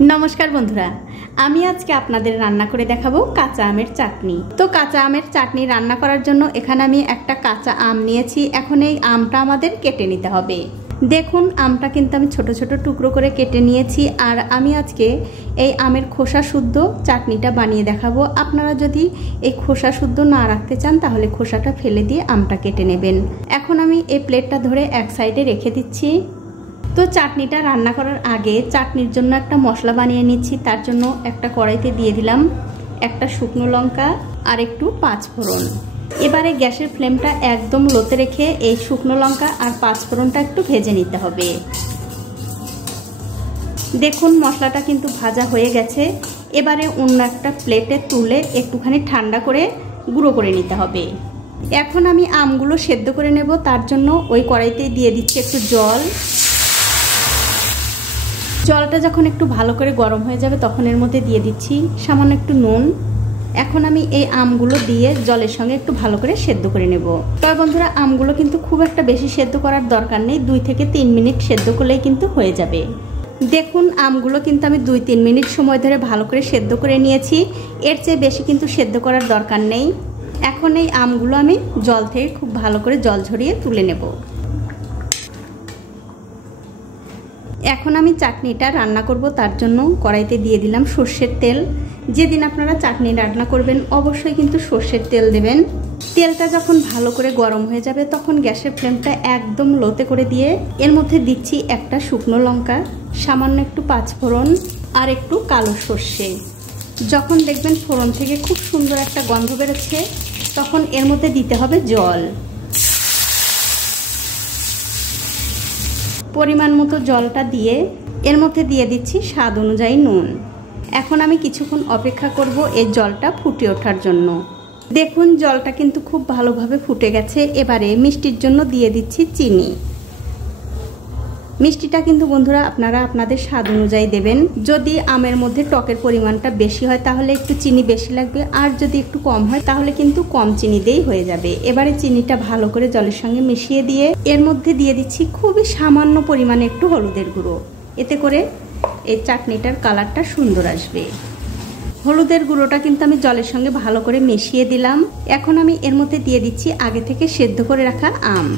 नमस्कार बंधुरा आमी आजके आपनादेर रान्ना करे देखाबो काँचा आमेर चाटनी। तो काँचा आमेर चाटनी रान्ना करार जोन्नो एखाने आमी एकटा काँचा आम नियेछि। एखन एई आमटा आमादेर केटे निते होबे। देखुन आमटा किन्तु आमी छोटो छोटो टुकरो करे केटे नियेछि आर आमी आजके एई आमेर खोसा शुद्ध चाटनीटा बानिये देखाबो। आपनारा जदि एई खोसा शुद्ध ना राखते चान ताहले खोसाटा फेले दिये आमटा केटे नेबेन। एखन आमी एई प्लेटटा धरे एक साइडे रेखे दिচ্ছি। तो चाटनीटा रान्ना करार आगे चाटनिर जोन्नो एकटा मशला बानिये निচ্ছি। तार जोन्नो एकटा कड़ाइते दिये दिलाम एकटा शुकनो लंका और एकटू पाँचफोड़न। एबारे गैसेर फ्लेमटा एकदम लोते रेखे एई शुकनो लंका और पाँचफोड़नटा एकटू भेजे निते होबे। देखुन मशलाटा किन्तु भाजा हये गेछे। एबारे अन्य एकटा प्लेटे तुले एकटूखानी ठंडा करे गुঁড়ো करे निते होबे। एखन आमी आमगुलो सेদ্ধ करे नेब। तार जोन्नो ओई कड़ाइते दिये दिচ্ছি एकटू जल। जलटा जखन एकटू भालो करे गरम हो जाबे तखन एर मध्य दिए दिচ্ছি सामान्य एकटू नुन। এখন আমি এই আমগুলো দিয়ে জলের সঙ্গে একটু ভালো করে সেদ্ধ করে নেব। তবে বন্ধুরা আমগুলো কিন্তু খুব একটা বেশি সেদ্ধ করার দরকার নেই, 2 থেকে 3 মিনিট সেদ্ধ করলেই কিন্তু হয়ে যাবে। দেখুন আমগুলো কিন্তু আমি 2-3 মিনিট সময় ধরে ভালো করে সেদ্ধ করে নিয়েছি। এর চেয়ে বেশি কিন্তু সেদ্ধ করার দরকার নেই। এখন এই আমগুলো আমি জল থেকে খুব ভালো করে জল ঝরিয়ে তুলে নেব। এখন আমি চাটনিটা রান্না করব। তার জন্য কড়াইতে দিয়ে দিলাম সরষের তেল। যেদিন আপনারা চাটনি রান্না করবেন অবশ্যই কিন্তু সরষের তেল দেবেন। তেলটা যখন ভালো করে গরম হয়ে যাবে তখন গ্যাসের ফ্লেমটা একদম লোতে করে দিয়ে এর মধ্যে দিচ্ছি একটা শুকনো লঙ্কা, সামান্য একটু পাঁচফোড়ন আর একটু কালো সর্ষে। যখন দেখবেন ফোড়ন থেকে খুব সুন্দর একটা গন্ধ বেরোচ্ছে তখন এর মধ্যে দিতে হবে জল। পরিমাণ মতো জলটা দিয়ে এর মধ্যে দিয়ে দিচ্ছি স্বাদ অনুযায়ী নুন। এখন আমি কিছুক্ষণ অপেক্ষা করব এই জলটা ফুটে ওঠার জন্য। দেখুন জলটা কিন্তু খুব ভালোভাবে ফুটে গেছে। এবারে মিষ্টির জন্য দিয়ে দিচ্ছি চিনি। মিষ্টিটা কিন্তু বন্ধুরা আপনারা আপনাদের স্বাদ অনুযায়ী দেবেন। যদি আমের মধ্যে টকের পরিমাণটা বেশি হয় তাহলে একটু চিনি বেশি লাগবে, আর যদি একটু কম হয় তাহলে কিন্তু কম চিনি দিয়েই হয়ে যাবে। এবারে চিনিটা ভালো করে জলের সঙ্গে মিশিয়ে দিয়ে এর মধ্যে দিয়ে দিচ্ছি খুবই সামান্য পরিমাণে একটু হলুদের গুঁড়ো। এতে করে এই চাটনিটার কালারটা সুন্দর আসবে। হলুদের গুঁড়োটা কিন্তু আমি জলের সঙ্গে ভালো করে মিশিয়ে দিলাম। এখন আমি এর মধ্যে দিয়ে দিচ্ছি আগে থেকে সেদ্ধ করে রাখা আম।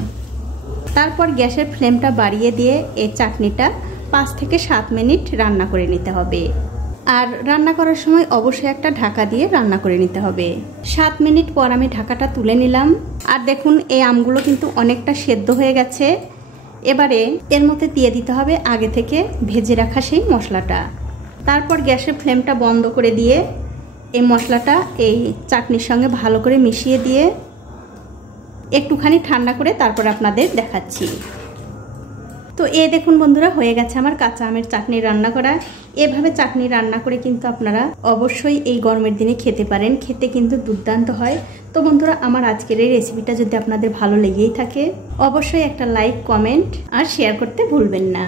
তারপর গ্যাসের ফ্লেমটা বাড়িয়ে দিয়ে এই চাটনিটা 5 থেকে 7 মিনিট রান্না করে নিতে হবে। আর রান্না করার সময় অবশ্যই একটা ঢাকা দিয়ে রান্না করে নিতে হবে। 7 মিনিট পর আমি ঢাকাটা তুলে নিলাম। আর দেখুন এই আমগুলো কিন্তু অনেকটা সেদ্ধ হয়ে গেছে। এবারে এর মধ্যে দিয়ে দিতে হবে আগে থেকে ভেজে রাখা সেই মশলাটা। তারপর গ্যাসের ফ্লেমটা বন্ধ করে দিয়ে এই মশলাটা এই চাটনির সঙ্গে ভালো করে মিশিয়ে দিয়ে একটুখানি ঠান্ডা করে তারপর আপনাদের দেখাচ্ছি। তো এই দেখুন বন্ধুরা হয়ে গেছে আমার কাঁচা আমের চাটনি রান্না করা। এভাবে চাটনি রান্না করে কিন্তু আপনারা অবশ্যই এই গরমের দিনে খেতে পারেন। খেতে কিন্তু দুর্দান্ত হয়। তো বন্ধুরা আমার আজকের এই রেসিপিটা যদি আপনাদের ভালো লেগেই থাকে অবশ্যই একটা লাইক, কমেন্ট আর শেয়ার করতে ভুলবেন না।